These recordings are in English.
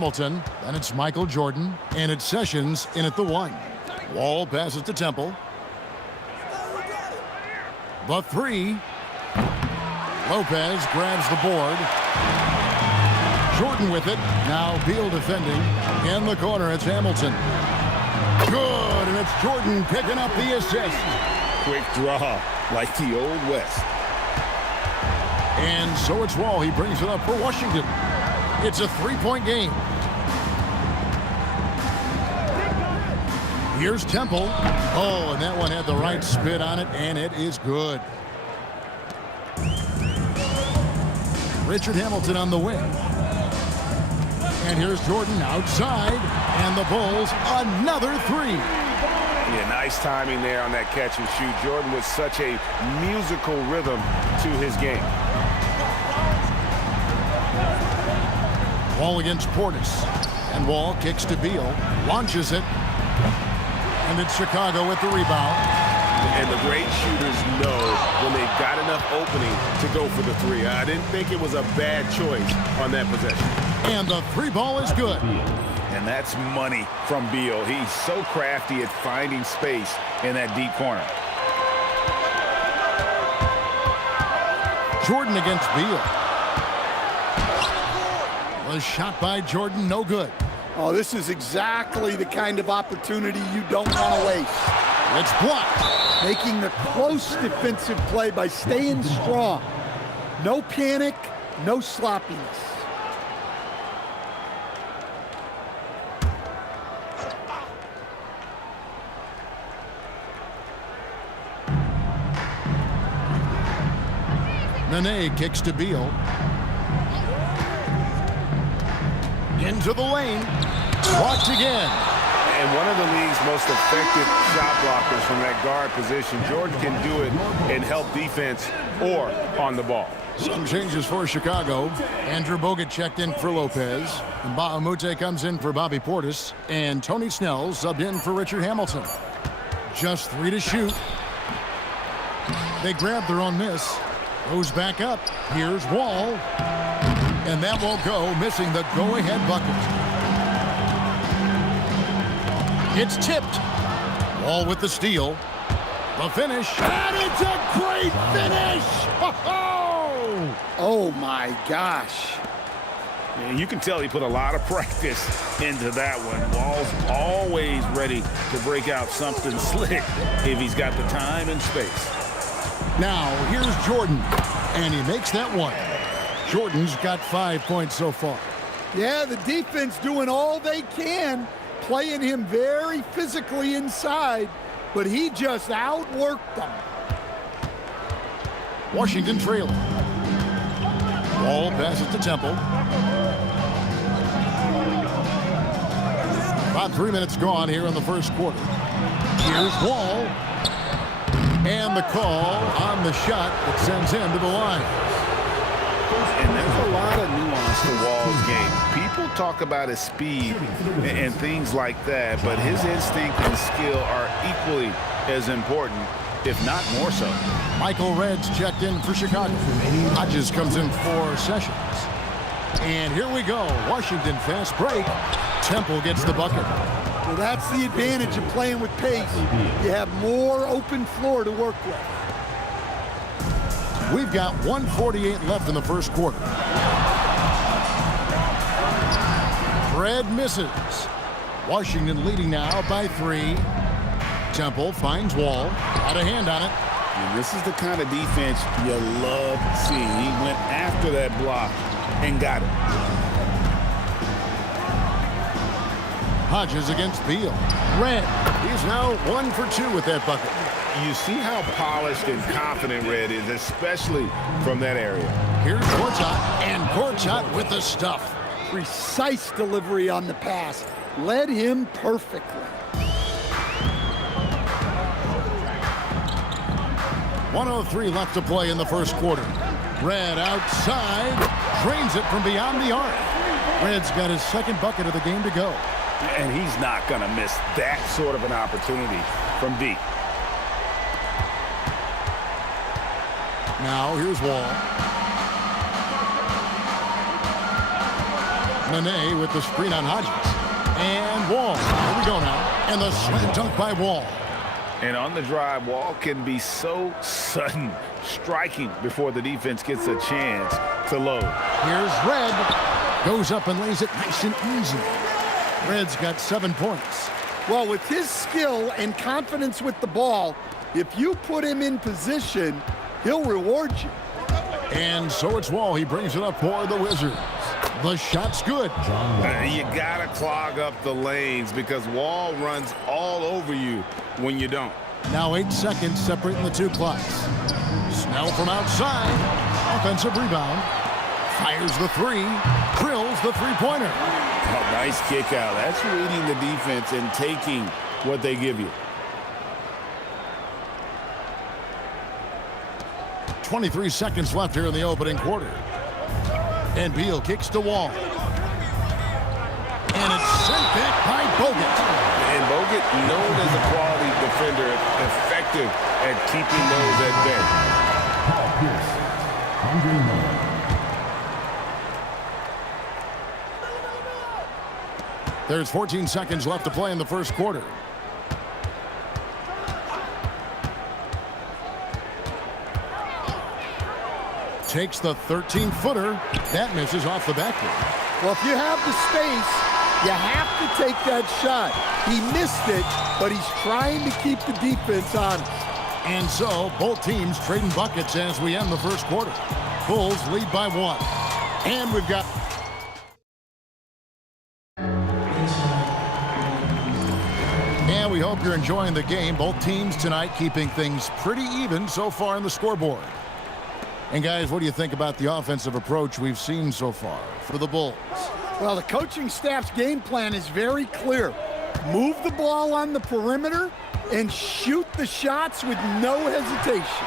Hamilton, then it's Michael Jordan, and it's Sessions in at the 1. Wall passes to Temple. The 3. Lopez grabs the board. Jordan with it. Now Beal defending. In the corner, it's Hamilton. Good, and it's Jordan picking up the assist. Quick draw, like the Old West. And so it's Wall. He brings it up for Washington. It's a 3-point game. Here's Temple. Oh, and that one had the right spin on it, and it is good. Richard Hamilton on the wing. And here's Jordan outside, and the Bulls another 3. Yeah, nice timing there on that catch and shoot. Jordan with such a musical rhythm to his game. Wall against Portis. And Wall kicks to Beal. Launches it. And it's Chicago with the rebound. And the great shooters know when they've got enough opening to go for the 3. I didn't think it was a bad choice on that possession. And the 3 ball is good. And that's money from Beal. He's so crafty at finding space in that deep corner. Jordan against Beal. The shot by Jordan, no good. Oh, this is exactly the kind of opportunity you don't want to waste. It's blocked. Making the close defensive play by staying strong. No panic, no sloppiness. Nene kicks to Beal. Into the lane. Blocked again. And one of the league's most effective shot blockers from that guard position. Jordan can do it and help defense or on the ball. Some changes for Chicago. Andrew Bogut checked in for Lopez. And Bahamute comes in for Bobby Portis. And Tony Snell subbed in for Richard Hamilton. Just 3 to shoot. They grab their own miss. Goes back up. Here's Wall. And that won't go, missing the go-ahead bucket. It's tipped. Wall with the steal. The finish. And it's a great finish! Oh, my gosh. Man, you can tell he put a lot of practice into that one. Wall's always ready to break out something slick if he's got the time and space. Now, here's Jordan, and he makes that one. Jordan's got 5 points so far. Yeah, the defense doing all they can, playing him very physically inside, but he just outworked them. Washington trailing. Wall passes to Temple. About 3 minutes gone here in the first quarter. Here's Wall. And the call on the shot that sends him to the line. And there's a lot of nuance to Wall's game. People talk about his speed and things like that, but his instinct and skill are equally as important, if not more so. Michael Reds checked in for Chicago. Hodges comes in for Sessions. And here we go. Washington fast break. Temple gets the bucket. Well, that's the advantage of playing with pace. You have more open floor to work with. We've got 1:48 left in the first quarter. Fred misses. Washington leading now by 3. Temple finds Wall. Got a hand on it. And this is the kind of defense you love seeing. He went after that block and got it. Hodges against Beal. Red. He's now 1 for 2 with that bucket. You see how polished and confident Red is, especially from that area. Here's Gortat, and Gortat with the stuff. Precise delivery on the pass. Led him perfectly. 1:03 left to play in the first quarter. Red outside. Drains it from beyond the arc. Red's got his second bucket of the game to go. And he's not going to miss that sort of an opportunity from deep. Now here's Wall. Nene with the screen on Hodges. And Wall. Here we go now. And the slam dunk by Wall. And on the drive, Wall can be so sudden, striking before the defense gets a chance to load. Here's Red. Goes up and lays it nice and easy. Red's got 7 points. Well, with his skill and confidence with the ball, if you put him in position, he'll reward you. And so it's Wall. He brings it up for the Wizards. The shot's good. You got to clog up the lanes because Wall runs all over you when you don't. Now 8 seconds separating the two clocks. Snell from outside. Offensive rebound. Fires the three. Drills the three-pointer. Oh, nice kick out. That's reading the defense and taking what they give you. 23 seconds left here in the opening quarter. And Beal kicks to Wall. And it's sent back by Bogut. And Bogut, known as a quality defender, effective at keeping those at bay. There's 14 seconds left to play in the first quarter. Takes the 13-footer. That misses off the backboard. Well, if you have the space, you have to take that shot. He missed it, but he's trying to keep the defense honest. And so, both teams trading buckets as we end the first quarter. Bulls lead by 1. And we've got... And we hope you're enjoying the game. Both teams tonight keeping things pretty even so far in the scoreboard. And guys, what do you think about the offensive approach we've seen so far for the Bulls? Well, the coaching staff's game plan is very clear. Move the ball on the perimeter and shoot the shots with no hesitation.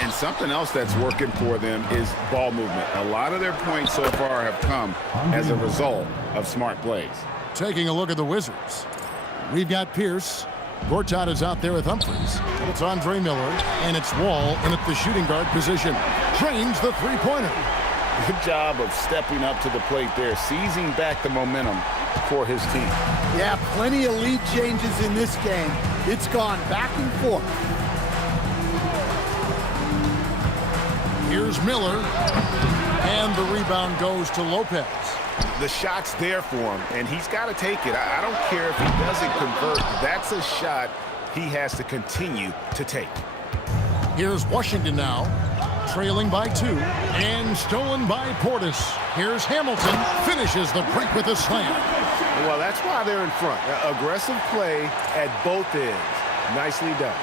And something else that's working for them is ball movement. A lot of their points so far have come as a result of smart plays. Taking a look at the Wizards. We've got Pierce. Gortat is out there with Humphries. It's Andre Miller, and it's Wall in at the shooting guard position. Drains the three-pointer. Good job of stepping up to the plate there, seizing back the momentum for his team. Yeah, plenty of lead changes in this game. It's gone back and forth. Here's Miller, and the rebound goes to Lopez. The shot's there for him, and he's got to take it. I don't care if he doesn't convert. That's a shot he has to continue to take. Here's Washington now, trailing by 2, and stolen by Portis. Here's Hamilton, finishes the break with a slam. Well, that's why they're in front. Aggressive play at both ends. Nicely done.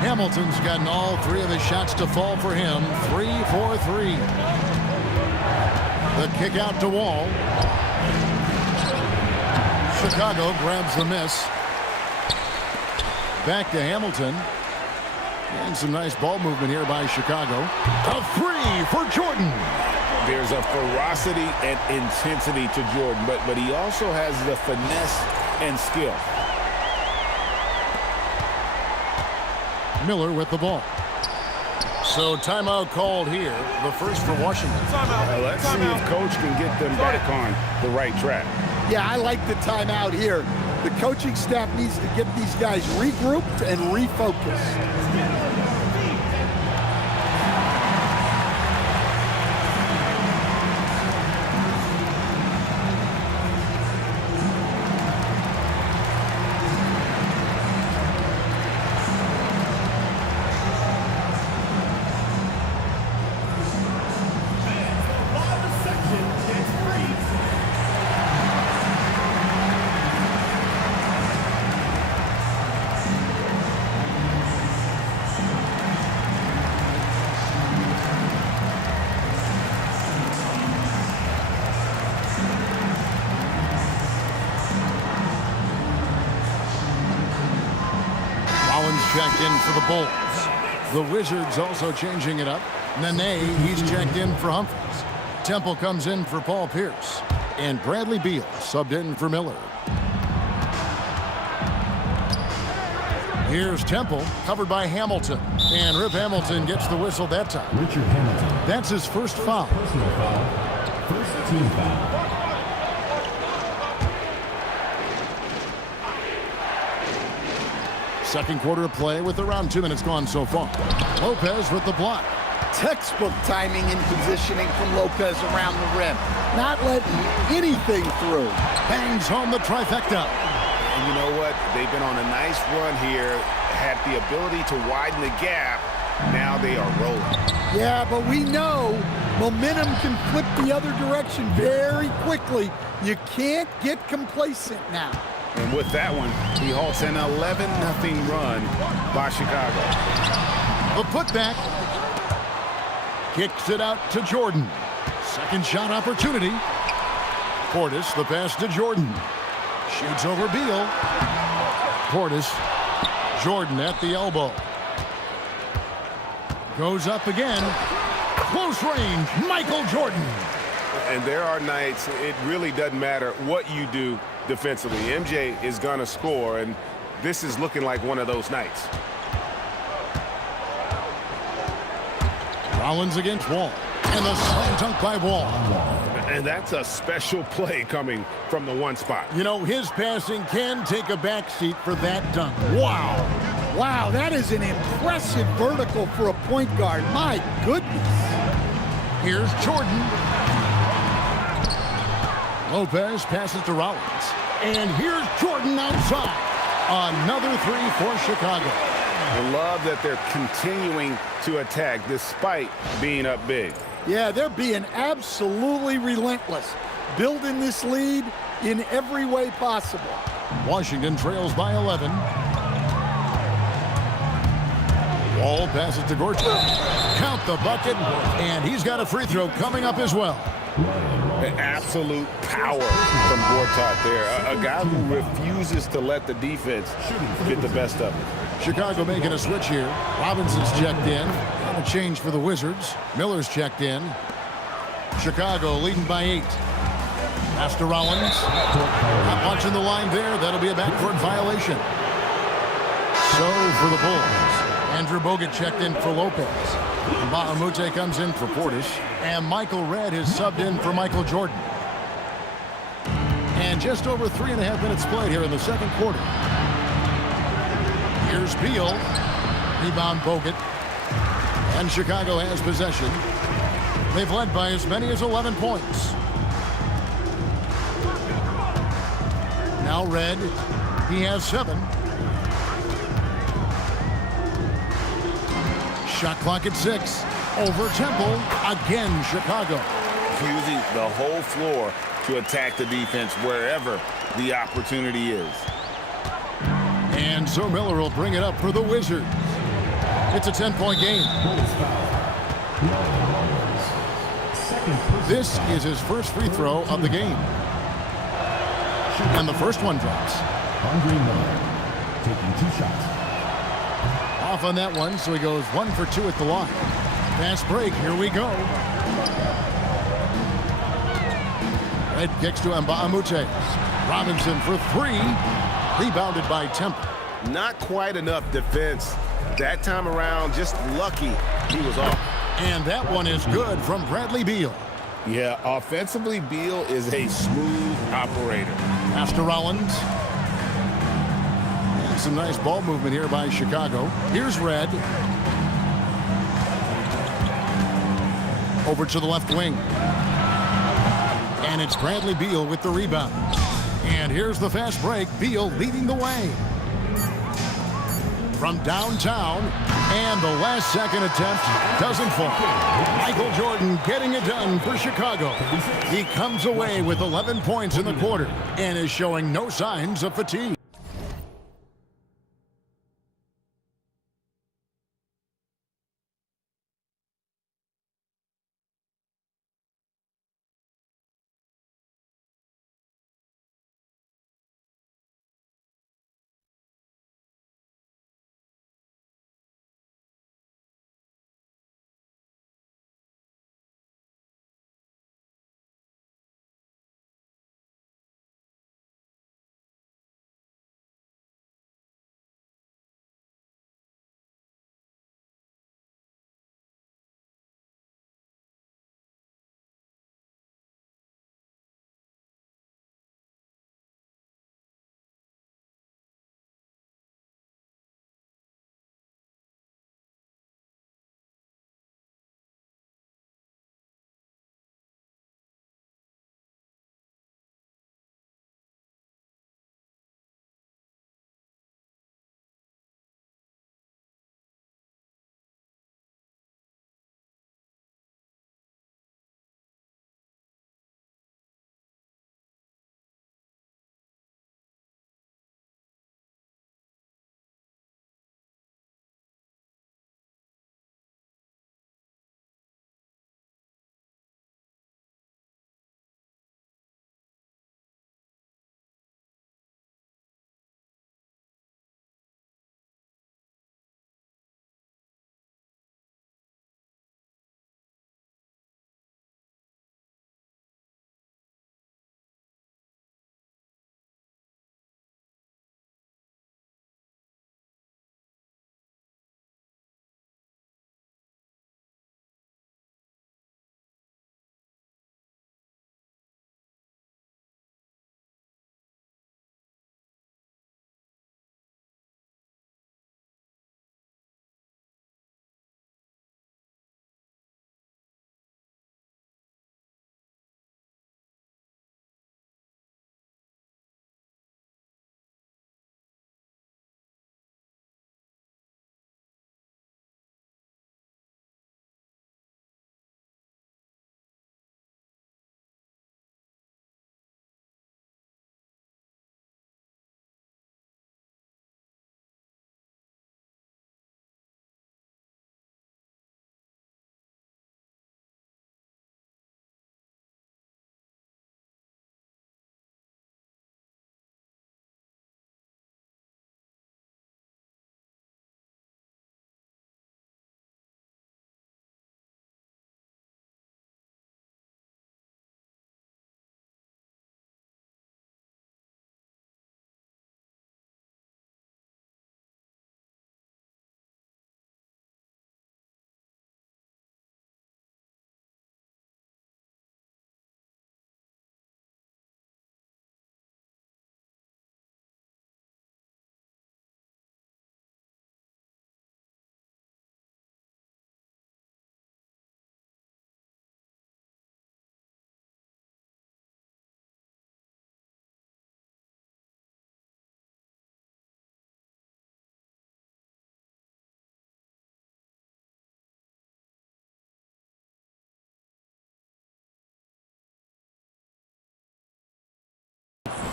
Hamilton's gotten all 3 of his shots to fall for him. 3 for 3. The kick out to Wall. Chicago grabs the miss. Back to Hamilton. And some nice ball movement here by Chicago. A 3 for Jordan. There's a ferocity and intensity to Jordan, but he also has the finesse and skill. Miller with the ball. So timeout called here, the first for Washington. Let's see if coach can get them back on the right track. Yeah, I like the timeout here. The coaching staff needs to get these guys regrouped and refocused. Checked in for the Bulls. The Wizards also changing it up. Nene, he's checked in for Humphries. Temple comes in for Paul Pierce. And Bradley Beal subbed in for Miller. Here's Temple, covered by Hamilton. And Rip Hamilton gets the whistle that time. Richard Hamilton. That's his first foul. Personal foul. First Team foul. Second quarter of play with around 2 minutes gone so far. Lopez with the block. Textbook timing and positioning from Lopez around the rim. Not letting anything through. Bangs home the trifecta. And you know what? They've been on a nice run here, had the ability to widen the gap. Now they are rolling. Yeah, but we know momentum can flip the other direction very quickly. You can't get complacent now. And with that one, he halts an 11-0 run by Chicago. The putback. Kicks it out to Jordan. Second shot opportunity. Portis, the pass to Jordan. Shoots over Beal. Portis. Jordan at the elbow. Goes up again. Close range. Michael Jordan. And there are nights it really doesn't matter what you do defensively. MJ is going to score, and this is looking like one of those nights. Rollins against Wall. And the slam dunk by Wall. And that's a special play coming from the one spot. You know, his passing can take a backseat for that dunk. Wow. Wow, that is an impressive vertical for a point guard. My goodness. Here's Jordan. Lopez passes to Rollins. And here's Jordan outside. Another three for Chicago. I love that they're continuing to attack despite being up big. Yeah, they're being absolutely relentless, building this lead in every way possible. Washington trails by 11. Wall passes to Gortat. Count the bucket, and he's got a free throw coming up as well. Absolute power from Gortat there. A guy who refuses to let the defense get the best of it. Chicago making a switch here. Robinson's checked in. And a change for the Wizards. Miller's checked in. Chicago leading by 8. Pass to Rollins. Not watching the line there. That'll be a backcourt violation. So for the Bulls, Andrew Bogut checked in for Lopez. Mbah-a-Moute comes in for Portis. And Michael Redd is subbed in for Michael Jordan. And just over 3.5 minutes played here in the second quarter. Here's Beal. Rebound Bogut. And Chicago has possession. They've led by as many as 11 points. Now Redd. He has 7. Shot clock at 6. Over Temple. Again, Chicago. Using the whole floor to attack the defense wherever the opportunity is. And so Miller will bring it up for the Wizards. It's a 10-point game. This is his first free throw of the game. And the first one drops. Andre Miller taking 2 shots. Off on that one, so he goes 1 for 2 at the line. Fast break, here we go. Red kicks to Mbah-a-Moute. Robinson for 3. Rebounded by Temple. Not quite enough defense. That time around, just lucky he was off. And that one is good from Bradley Beal. Yeah, offensively, Beal is a smooth operator. Pass to Rollins. And some nice ball movement here by Chicago. Here's Redd. Over to the left wing. And it's Bradley Beal with the rebound. And here's the fast break. Beal leading the way. From downtown, and the last second attempt doesn't fall. Michael Jordan getting it done for Chicago. He comes away with 11 points in the quarter and is showing no signs of fatigue.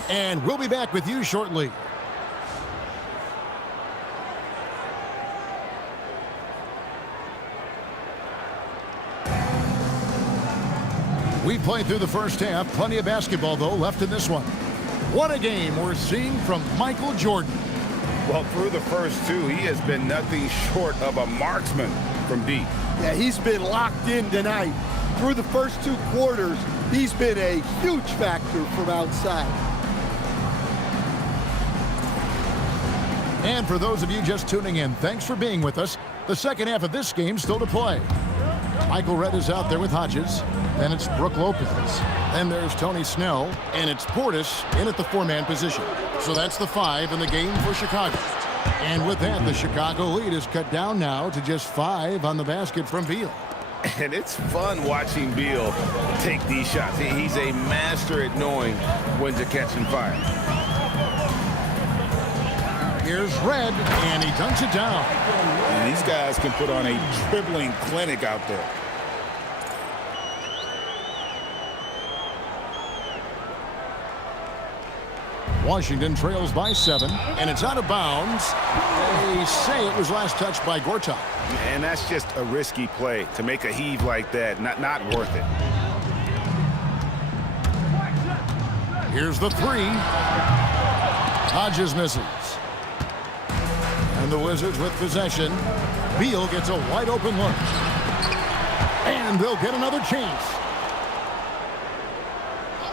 And we'll be back with you shortly. We played through the first half. Plenty of basketball, though, left in this one. What a game we're seeing from Michael Jordan. Well, through the first two, he has been nothing short of a marksman from deep. Yeah, he's been locked in tonight. Through the first 2 quarters, he's been a huge factor from outside. And for those of you just tuning in, thanks for being with us. The second half of this game still to play. Michael Redd is out there with Hodges. Then it's Brook Lopez. Then there's Tony Snell. And it's Portis in at the 4-man position. So that's the 5 in the game for Chicago. And with that, the Chicago lead is cut down now to just 5 on the basket from Beal. And it's fun watching Beal take these shots. He's a master at knowing when to catch and fire. Here's Redd, and he dunks it down. And these guys can put on a dribbling clinic out there. Washington trails by 7, and it's out of bounds. They say it was last touched by Gortat. And that's just a risky play. To make a heave like that, not worth it. Here's the 3. Hodges misses. And the Wizards with possession. Beal gets a wide open look. And they'll get another chance.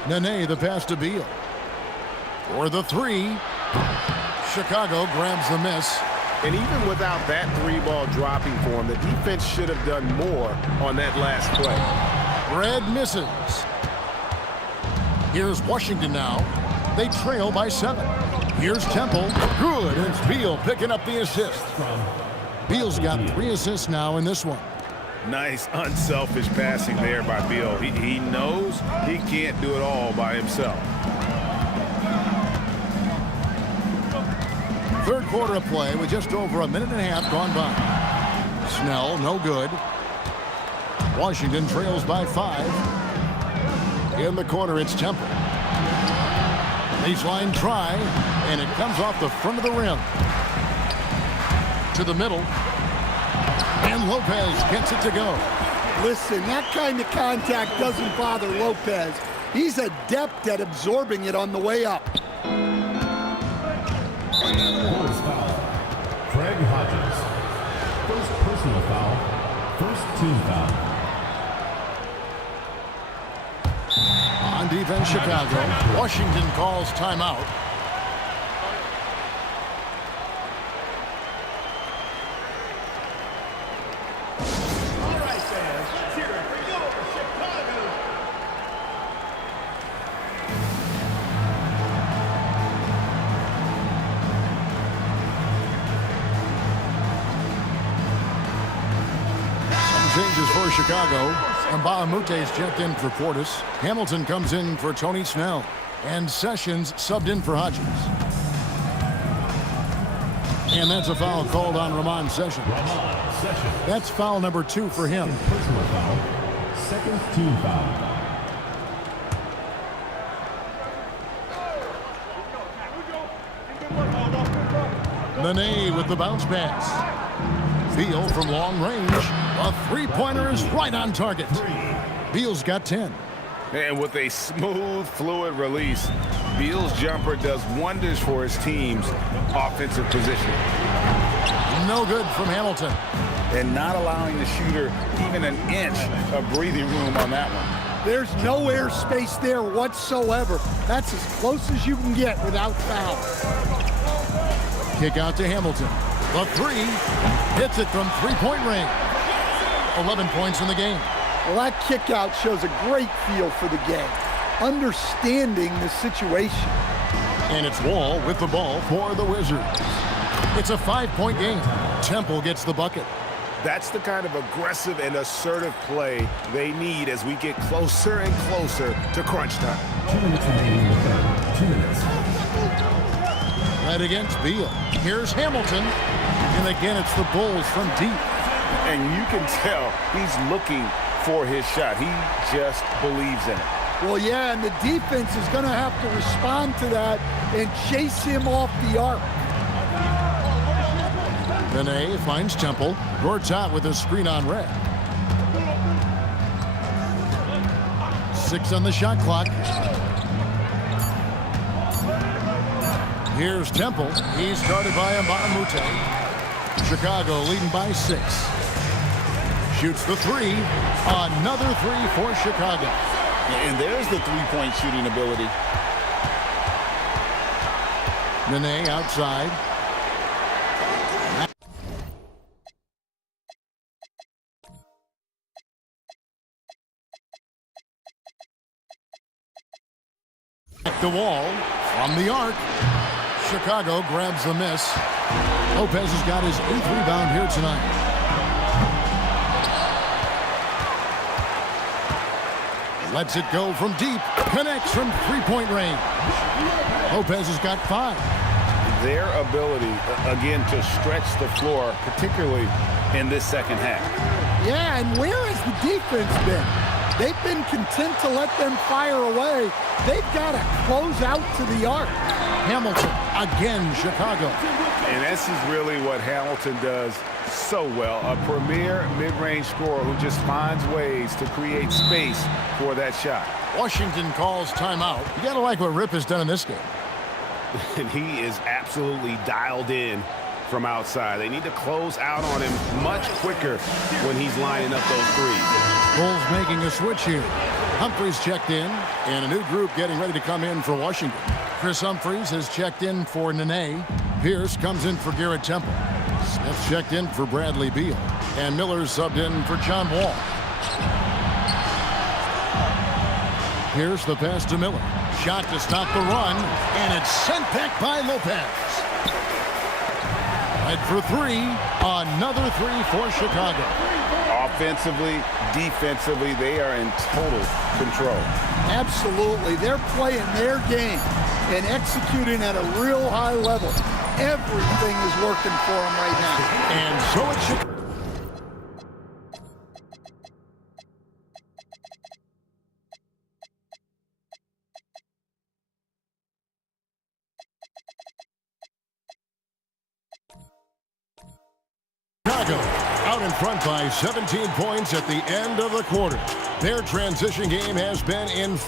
Nene the pass to Beal. For the 3. Chicago grabs the miss. And even without that 3-ball dropping for him, the defense should have done more on that last play. Redd misses. Here's Washington now. They trail by 7. Here's Temple. Good. And it's Beal picking up the assist. Beal's got 3 assists now in this one. Nice, unselfish passing there by Beal. He knows he can't do it all by himself. Third quarter of play with just over a minute and a half gone by. Snell, no good. Washington trails by 5. In the corner, it's Temple. Baseline try, and it comes off the front of the rim. To the middle. And Lopez gets it to go. Listen, that kind of contact doesn't bother Lopez. He's adept at absorbing it on the way up. First foul. Craig Hodges. First personal foul. First team foul. On defense, Chicago. Washington calls timeout. All right, fans, let's hear it for your Chicago. Changes for Chicago. And Bahamute's checked in for Portis. Hamilton comes in for Tony Snell. And Sessions subbed in for Hodges. And that's a foul called on Ramon Sessions. That's foul number 2 for him. Personal foul. Second team foul. Nene with the bounce pass. Beal from long range. A 3-pointer is right on target. Beal's got 10. And with a smooth, fluid release, Beal's jumper does wonders for his team's offensive position. No good from Hamilton. And not allowing the shooter even an inch of breathing room on that one. There's no air space there whatsoever. That's as close as you can get without foul. Kick out to Hamilton. The 3 hits it from 3-point range. 11 points in the game. Well, that kick out shows a great feel for the game, understanding the situation. And it's Wall with the ball for the Wizards. It's a 5-point game. Temple gets the bucket. That's the kind of aggressive and assertive play they need as we get closer and closer to crunch time. 2 minutes remaining in the third. 2 minutes. Right against Beal. Here's Hamilton. And again, it's the Bulls from deep. And you can tell he's looking for his shot. He just believes in it. Well, yeah, and the defense is going to have to respond to that and chase him off the arc. Nene finds Temple. Gort's out with a screen on red. 6 on the shot clock. Here's Temple. He's guarded by Mbamute. Chicago leading by 6. Shoots the 3. Another 3 for Chicago. And there's the three-point shooting ability. Nene outside. At the wall from the arc. Chicago grabs the miss. Lopez has got his 8th rebound here tonight. Lets it go from deep. Connects from three-point range. Lopez has got 5. Their ability, again, to stretch the floor, particularly in this second half. Yeah, and where has the defense been? They've been content to let them fire away. They've got to close out to the arc. Hamilton, again, Chicago. And this is really what Hamilton does so well. A premier mid-range scorer who just finds ways to create space for that shot. Washington calls timeout. You got to like what Rip has done in this game. And he is absolutely dialed in from outside. They need to close out on him much quicker when he's lining up those threes. Bulls making a switch here. Humphries checked in, and a new group getting ready to come in for Washington. Chris Humphries has checked in for Nene. Pierce comes in for Garrett Temple. Smith checked in for Bradley Beal. And Miller subbed in for John Wall. Here's the pass to Miller. Shot to stop the run, and it's sent back by Lopez. Right for 3. Another 3 for Chicago. Offensively, defensively, they are in total control. Absolutely. They're playing their game and executing at a real high level. Everything is working for them right now. And so it should. Chicago out in front by 17 points at the end of the quarter. Their transition game has been in